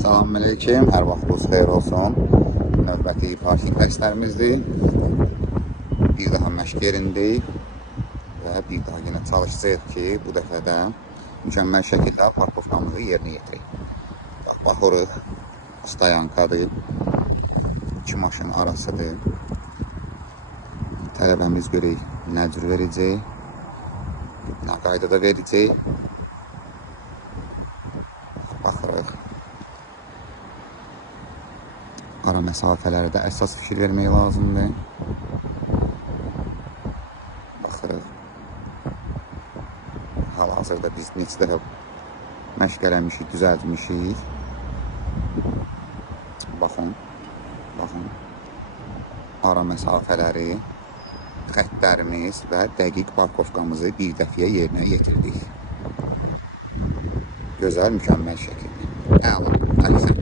Salamünaleyküm, hər vaxtınız xeyir olsun. Növbəti parking dərslərimizdir. Bir daha məşq yerindəyik və bir daha yenə çalışacağıq ki, bu dəfə də mükəmməl şəkildə parkovkamızı yerinə yetirək. Baxırıq, stayankadır, iki maşın arasıdır. Tələbəmiz görək, nə cür verəcək, nə qaydada verəcək. Baxırıq. Ara məsafələrə də əsas fikir vermək lazımdır. Baxırıq. Hal-hazırda biz neçə dəfə məşq eləmişik, düzəltmişik. Baxın. Ara məsafələri, xəttlərimiz və dəqiq parkovkamızı bir dəfəyə yerinə yetirdik. Gözəl, mükəmməl şəkildə. Əla, əksin.